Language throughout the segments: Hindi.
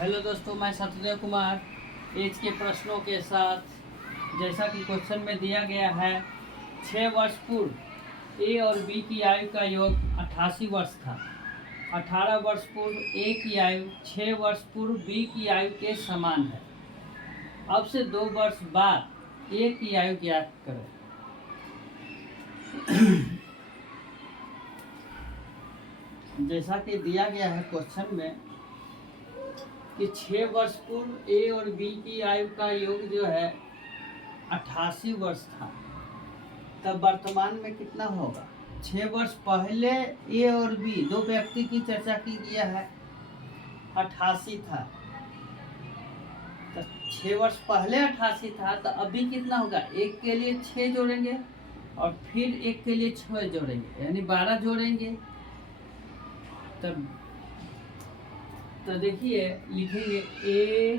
हेलो दोस्तों, मैं सत्यदेव कुमार एज के प्रश्नों के साथ। जैसा कि क्वेश्चन में दिया गया है, 6 वर्ष पूर्व ए और बी की आयु का योग 88 वर्ष था। 18 वर्ष पूर्व ए की आयु 6 वर्ष पूर्व बी की आयु के समान है। अब से 2 वर्ष बाद ए की आयु ज्ञात करें। जैसा कि दिया गया है क्वेश्चन में कि 6 वर्ष पूर्व ए और बी की आयु का योग जो है 88 वर्ष था, तब वर्तमान में कितना होगा। 6 वर्ष पहले ए और बी दो व्यक्ति की चर्चा की गया है, 88 था। तो 6 वर्ष पहले 88 था, तो अभी कितना होगा। एक के लिए 6 जोड़ेंगे और फिर एक के लिए 6 जोड़ेंगे, यानी 12 जोड़ेंगे। तब तो देखिए, लिखेंगे ए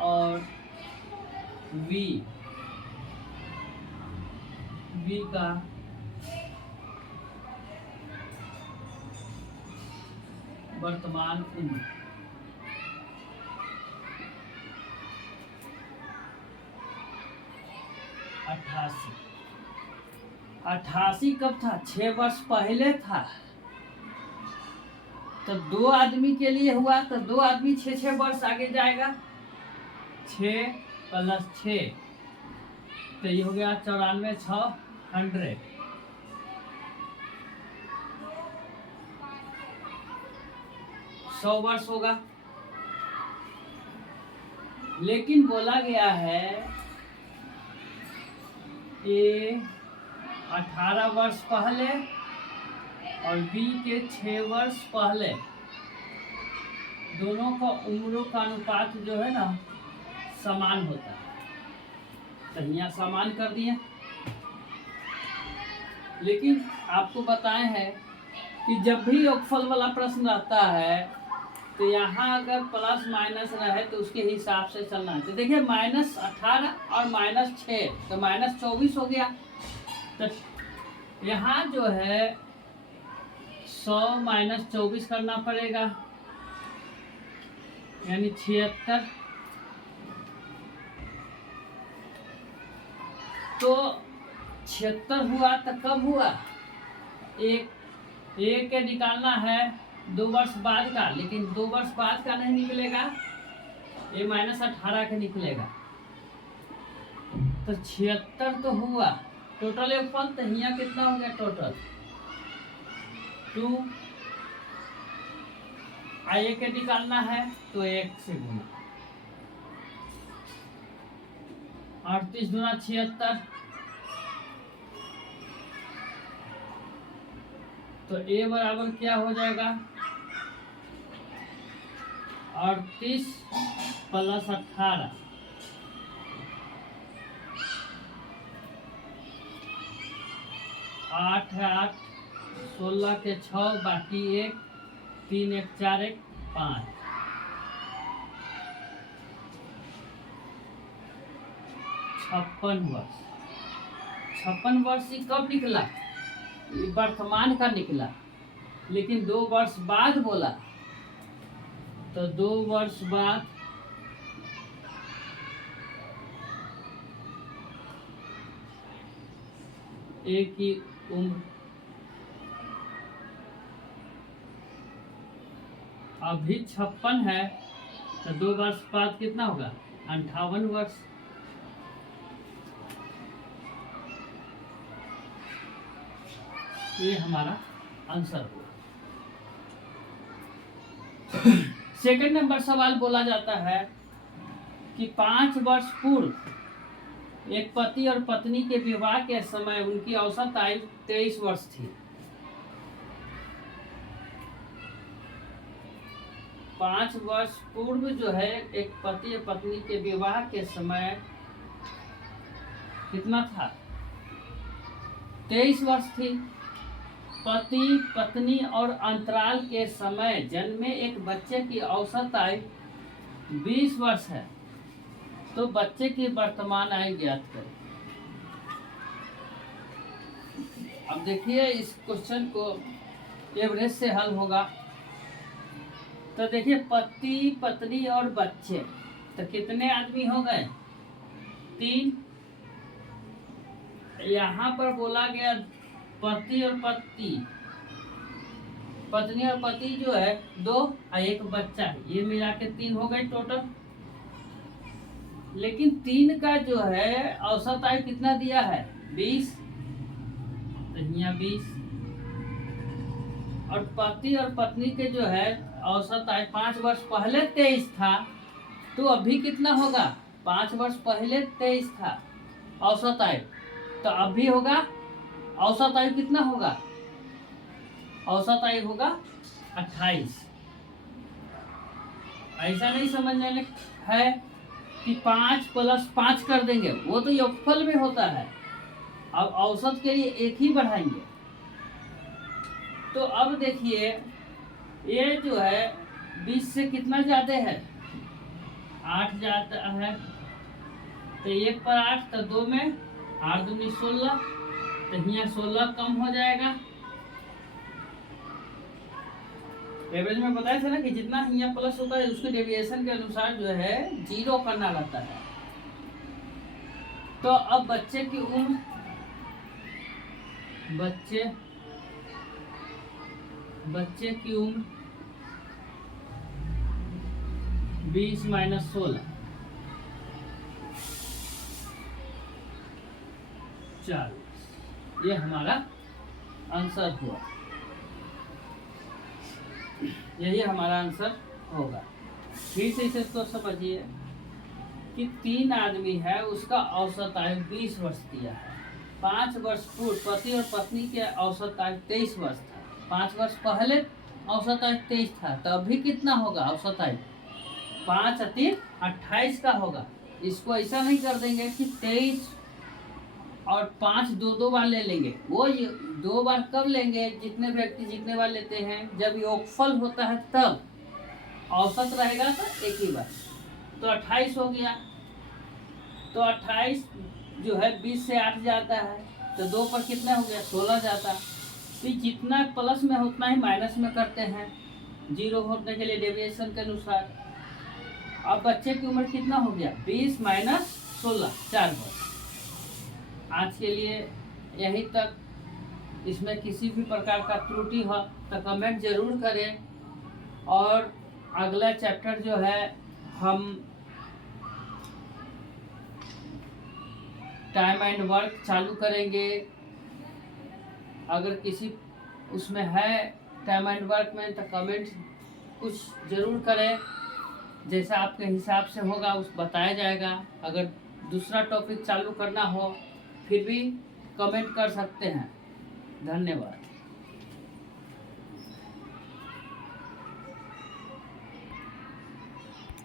और बी का वर्तमान उम्र 88 कब था। 6 वर्ष पहले था। तो 2 आदमी के लिए हुआ, तो 2 आदमी 6 वर्ष आगे जाएगा। 6 + 6 तो ये हो गया 94, 6 100। सौ वर्ष होगा। लेकिन बोला गया है ए 18 वर्ष पहले और बी के 6 वर्ष पहले, दोनों का उम्रों का अनुपात जो है ना समान होता है। तो यहाँ समान कर दिए। लेकिन आपको बताए हैं कि जब भी योगफल वाला प्रश्न रहता है, तो यहाँ अगर प्लस माइनस रहे तो उसके हिसाब से चलना है। तो देखिए, -18 और -6 तो -24 हो गया। तो यहाँ जो है 100 - 24 करना पड़ेगा, यानी 76। तो 76 हुआ। तो कब हुआ। एक के निकालना है 2 वर्ष बाद का, लेकिन 2 वर्ष बाद का नहीं निकलेगा, ये -18 का निकलेगा। तो 76 तो हुआ टोटल योगफल। तो यहाँ कितना हो गया टोटल 2। आइए के निकालना है तो 1 से गुना, 38 दूना 76। तो ए बराबर क्या हो जाएगा, 38 + 18 8 है 8, 16 के 6 बाकी 1, 3 1 4 1 5। 56 वर्ष। 56 वर्ष ही कब निकला, वर्तमान का निकला। लेकिन 2 वर्ष बाद बोला, तो 2 वर्ष बाद एक की उम्र अभी 56 है, तो 2 वर्ष बाद कितना होगा 58 वर्ष। ये हमारा आंसर हुआ। सेकंड नंबर सवाल बोला जाता है कि 5 वर्ष पूर्व एक पति और पत्नी के विवाह के समय उनकी औसत आयु 23 वर्ष थी। 5 वर्ष पूर्व जो है एक पति और पत्नी के विवाह के समय कितना था, 23 वर्ष थी। पति पत्नी और अंतराल के समय जन्मे एक बच्चे की औसत आयु 20 वर्ष है। तो बच्चे की वर्तमान आयु ज्ञात करें। अब देखिए, इस क्वेश्चन को एवरेज से हल होगा। तो देखिए पति पत्नी और बच्चे, तो कितने आदमी हो गए? 3। यहाँ पर बोला गया पति और पत्नी, पत्नी और पति जो है 2 और एक बच्चा, ये मिला के 3 हो गए टोटल। लेकिन 3 का जो है औसत आयु कितना दिया है? 20, तो यहाँ 20। और पति और पत्नी के जो है औसत आयु 5 वर्ष पहले 23 था, तो अभी कितना होगा? 5 वर्ष पहले 23 था औसत आयु, तो अभी होगा औसत आयु कितना होगा? औसत आयु होगा 28। ऐसा नहीं समझने है कि 5 + 5 कर देंगे, वो तो योगफल में होता है। अब औसत के लिए 1 ही बढ़ाएंगे। तो अब देखिए ये जो है 20 से कितना ज्यादा है? 8 जाता है, तो 1 पर 8, तो 2 में 8 दूनी 16, तो यहाँ 16 कम हो जाएगा। एवरेज में बताया था ना कि जितना यहाँ प्लस होता है उसके डेविएशन के अनुसार जो है 0 करना रहता है। तो अब बच्चे की उम्र, बच्चे की उम्र 20 - 16, 40। ये हमारा आंसर हुआ, यही हमारा आंसर होगा। फिर से इसे तो समझिए कि 3 आदमी है, उसका औसत आयु 20 वर्ष दिया है। 5 वर्ष पूर्व पति और पत्नी के औसत आयु 23 वर्ष था। 5 वर्ष पहले औसत आयु 23 था, तो अभी कितना होगा औसत आयु? 5 × 3 = 28 का होगा। इसको ऐसा नहीं कर देंगे कि 23 और 5 2 बार ले लेंगे। वो 2 बार कब लेंगे? जितने व्यक्ति जितने बार लेते हैं, जब योगफल होता है तब। औसत रहेगा तो 1 ही बार, तो 28 हो गया। तो 28 जो है 20 से 8 जाता है, तो 2 पर कितना हो गया? 16 जाता। तो जितना प्लस में उतना ही माइनस में करते हैं 0 होने के लिए डेविएशन के अनुसार। अब बच्चे की उम्र कितना हो गया? 20 - 16, 4 वर्ष। आज के लिए यहीं तक। इसमें किसी भी प्रकार का त्रुटि हो तो कमेंट जरूर करें। और अगला चैप्टर जो है हम टाइम एंड वर्क चालू करेंगे। अगर किसी उसमें है टाइम एंड वर्क में तो कमेंट कुछ ज़रूर करें, जैसा आपके हिसाब से होगा उस बताया जाएगा। अगर दूसरा टॉपिक चालू करना हो फिर भी कमेंट कर सकते हैं। धन्यवाद।